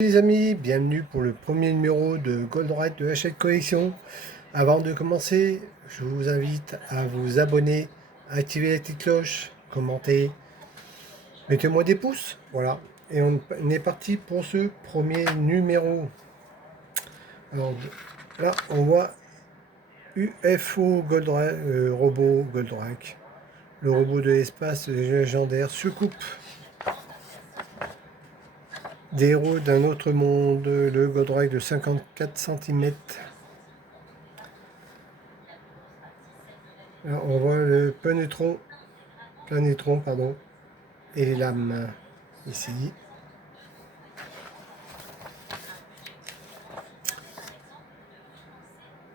Les amis, bienvenue pour le premier numéro de Goldrake de Hachette Collection. Avant de commencer, je vous invite à vous abonner, activer la petite cloche, commenter, mettez-moi des pouces, voilà. Et on est parti pour ce premier numéro. Alors là, on voit UFO Goldrake, robot Goldrake, le robot de l'espace légendaire Soucoupe. Des héros d'un autre monde, le Goldrake de 54 cm. Là, on voit le planétron, pardon, et les lames ici.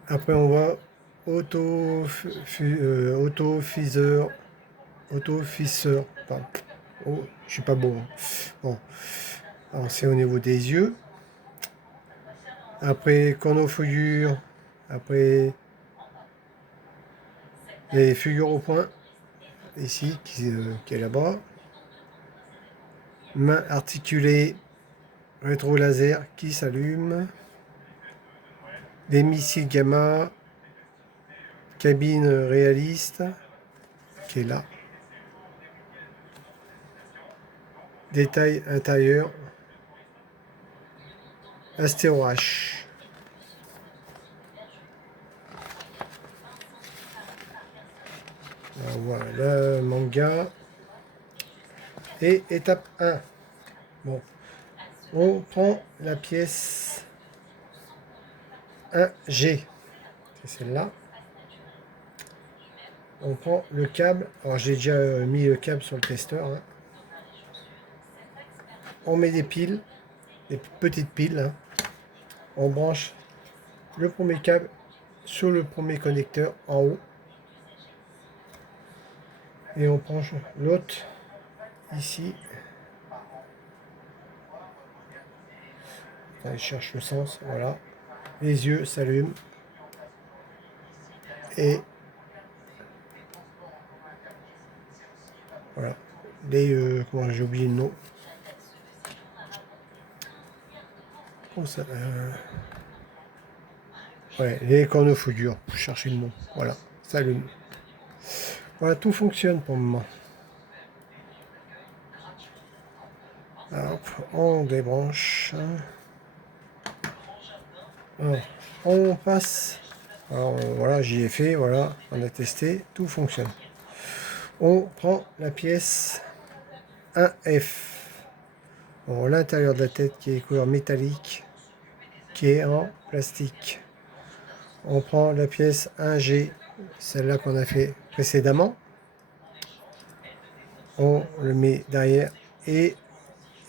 Après, on voit autofisseur, pardon. Oh, je suis pas beau. Hein. Bon, alors c'est au niveau des yeux. Après, cornofigure. Après, les figures au point, ici, qui est là-bas. Main articulée, rétro laser qui s'allume. Des missiles gamma, cabine réaliste, qui est là. Détail intérieur. Astéro H. Alors voilà le manga. Et étape 1. Bon. On prend la pièce 1G. C'est celle-là. On prend le câble. Alors j'ai déjà mis le câble sur le testeur. Hein. On met des piles. Des petites piles. Hein. On branche le premier câble sur le premier connecteur en haut. Et on branche l'autre ici. Je cherche le sens. Voilà. Les yeux s'allument. Et voilà. Les comment j'ai oublié le nom. Comment ça ouais, les cornofigures, pour chercher le nom. Voilà, ça allume. Voilà, tout fonctionne pour le moment. Alors, on débranche. Alors, on passe. Alors, voilà, j'y ai fait, voilà, on a testé, tout fonctionne. On prend la pièce 1F. Bon, l'intérieur de la tête qui est couleur métallique, qui est en plastique. On prend la pièce 1G, celle-là qu'on a fait précédemment. On le met derrière et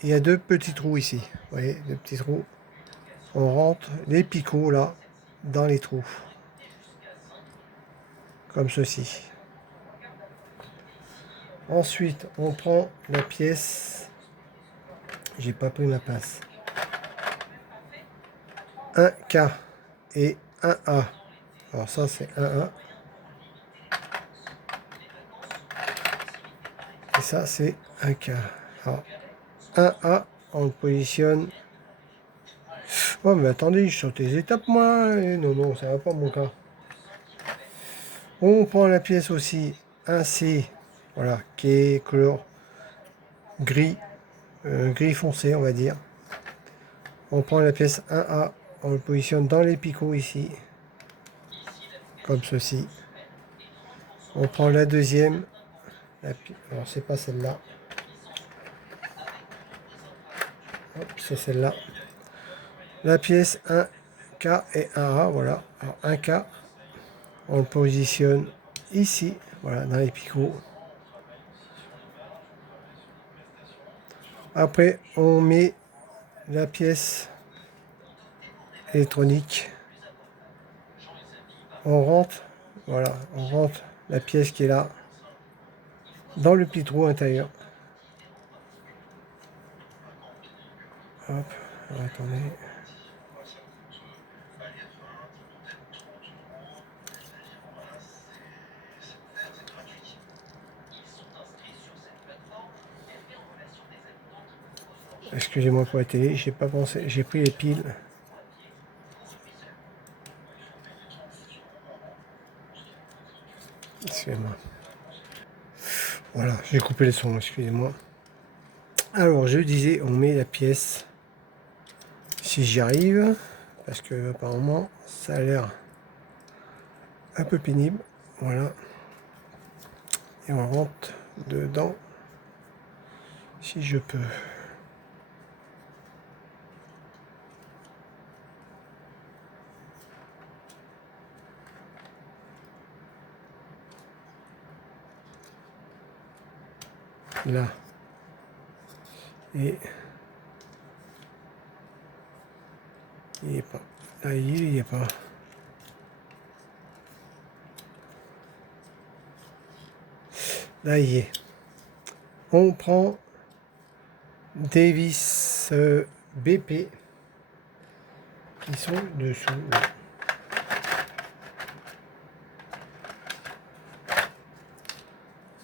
il y a deux petits trous ici. Vous voyez, deux petits trous. On rentre les picots là dans les trous. Comme ceci. Ensuite, on prend la pièce. J'ai pas pris ma pince. 1K et 1A. Alors ça c'est 1A. Et ça c'est 1K. Alors 1A, on le positionne. Oh mais attendez, je saute les étapes moi. Non, non, ça va pas mon cas. On prend la pièce aussi 1C, voilà, qui est couleur gris, gris foncé on va dire. On prend la pièce 1A, on le positionne dans les picots ici, comme ceci. On prend la deuxième, alors c'est pas celle-là. C'est celle-là. La pièce 1K et 1A, voilà. Alors 1K, on le positionne ici, voilà, dans les picots. Après, on met la pièce électronique. On rentre, voilà, on rentre la pièce qui est là dans le petit trou intérieur. Hop, attendez. Excusez-moi pour la télé, j'ai pas pensé, j'ai pris les piles. Excusez-moi. Voilà, j'ai coupé le son, excusez-moi. Alors, je disais, on met la pièce, si j'y arrive, parce que apparemment, ça a l'air un peu pénible. Voilà. Et on rentre dedans, si je peux. Là. Et il n'y est pas. Là, il n'y est pas. Là, il y est. On prend des vis BP qui sont dessous.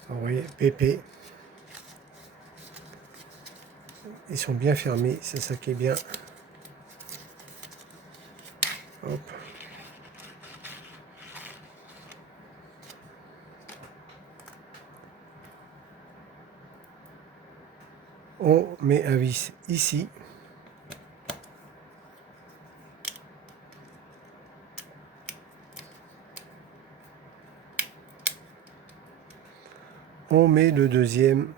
Vous voyez, BP. Ils sont bien fermés, c'est ça qui est bien. Hop. On met un vis ici. On met le deuxième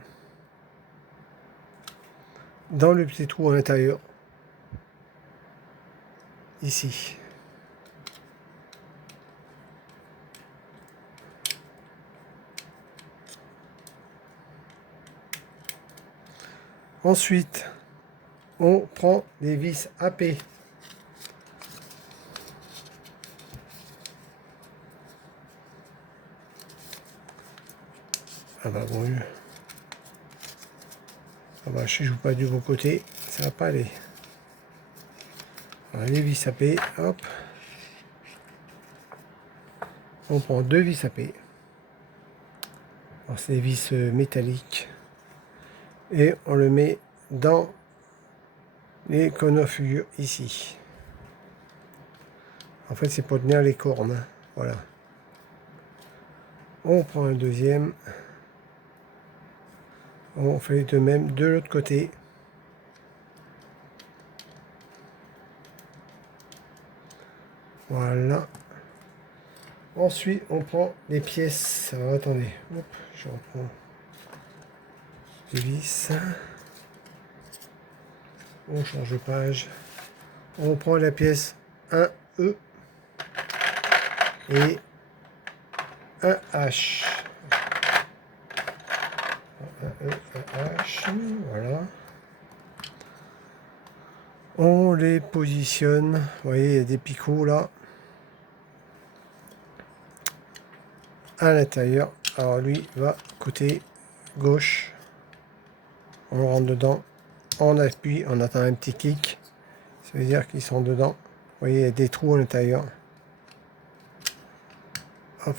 dans le petit trou à l'intérieur. Ici. Ensuite, on prend les vis AP. Ah bah bon, ah bah, je joue pas du bon côté, ça va pas aller. Alors, les vis AP, hop. On prend deux vis AP. C'est des vis métalliques. Et on le met dans les conofigures ici. En fait, c'est pour tenir les cornes. Voilà. On prend un deuxième. On fait de même de l'autre côté. Voilà. Ensuite, on prend les pièces. Alors, attendez. Hop, je reprends les vis. On change de page. On prend la pièce 1E et un H. Un E, un H. Voilà. On les positionne. Vous voyez, il y a des picots là. À l'intérieur. Alors lui va côté gauche. On rentre dedans. On appuie. On attend un petit kick. Ça veut dire qu'ils sont dedans. Vous voyez, il y a des trous à l'intérieur. Hop.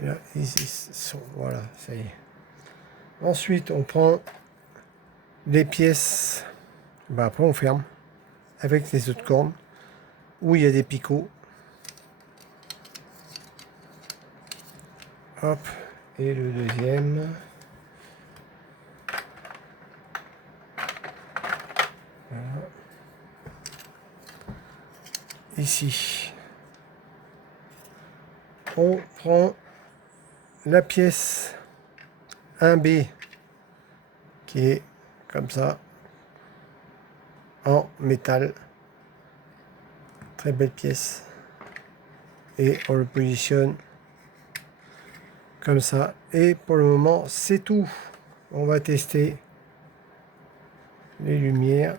Et là, ils sont. Voilà, ça y est. Ensuite, on prend les pièces. Ben, après, on ferme avec les autres cornes où il y a des picots. Hop. Et le deuxième. Voilà. Ici. On prend la pièce 1B qui est comme ça en métal, très belle pièce, et on le positionne comme ça. Et pour le moment c'est tout. On va tester les lumières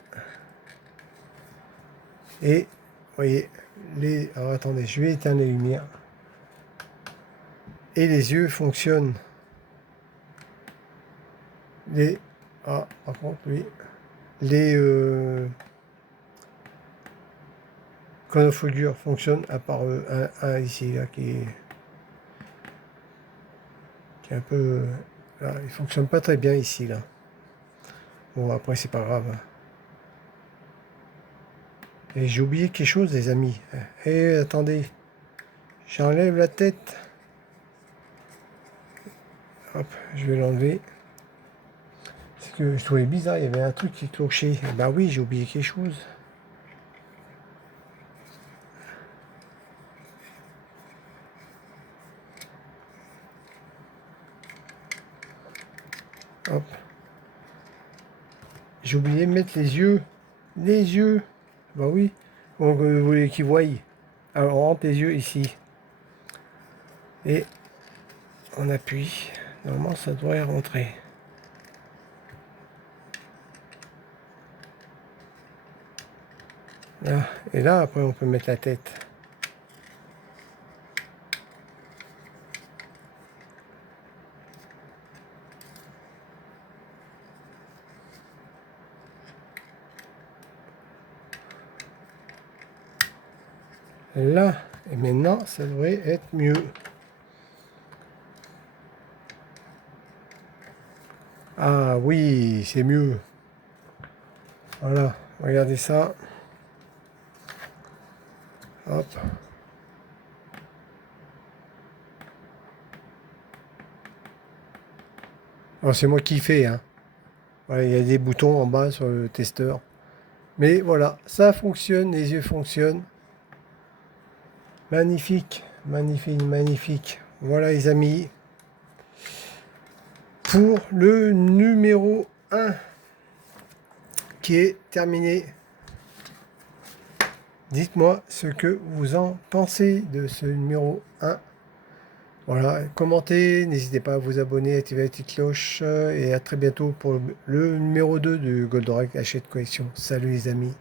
et vous voyez les. Alors attendez, je vais éteindre les lumières et les yeux fonctionnent. Les par contre oui, les conofigures fonctionnent à part un ici là qui est un peu là, il fonctionne pas très bien ici là. Bon, après, c'est pas grave. Et j'ai oublié quelque chose, les amis. Et attendez, j'enlève la tête. Hop, je vais l'enlever. C'est que je trouvais bizarre, il y avait un truc qui clochait. Bah oui, j'ai oublié quelque chose. Hop. J'ai oublié de mettre les yeux. Les yeux. Bah oui. Donc, vous voulez qu'ils voient. Alors, on rentre les yeux ici. Et on appuie. Normalement, ça devrait rentrer. Là. Et là, après, on peut mettre la tête. Là. Et maintenant, ça devrait être mieux. Ah oui, c'est mieux. Voilà, regardez ça. Hop. Alors c'est moi qui fais, hein. Voilà, il y a des boutons en bas sur le testeur. Mais voilà, ça fonctionne, les yeux fonctionnent. Magnifique, magnifique, magnifique. Voilà les amis. Pour le numéro 1 qui est terminé. Dites-moi ce que vous en pensez de ce numéro 1. Voilà, commentez, n'hésitez pas à vous abonner, activer la petite cloche et à très bientôt pour le numéro 2 de Goldorak Hachette Collection. Salut les amis.